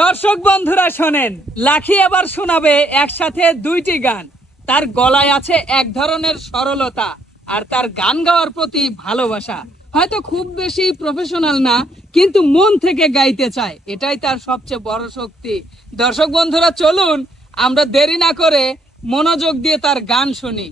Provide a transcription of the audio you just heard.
দর্শক বন্ধুরা শোনেন, লাখি আবার শোনাবে একসাথে দুইটি গান। তার গলায় আছে এক ধরনের সরলতা আর তার গান গাওয়ার প্রতি ভালোবাসা। হয়তো খুব বেশি প্রফেশনাল না, কিন্তু মন থেকে গাইতে চায়। এটাই তার সবচেয়ে বড় শক্তি। দর্শক বন্ধুরা, চলুন, আমরা দেরি না করে মনোযোগ দিয়ে তার গান শুনি।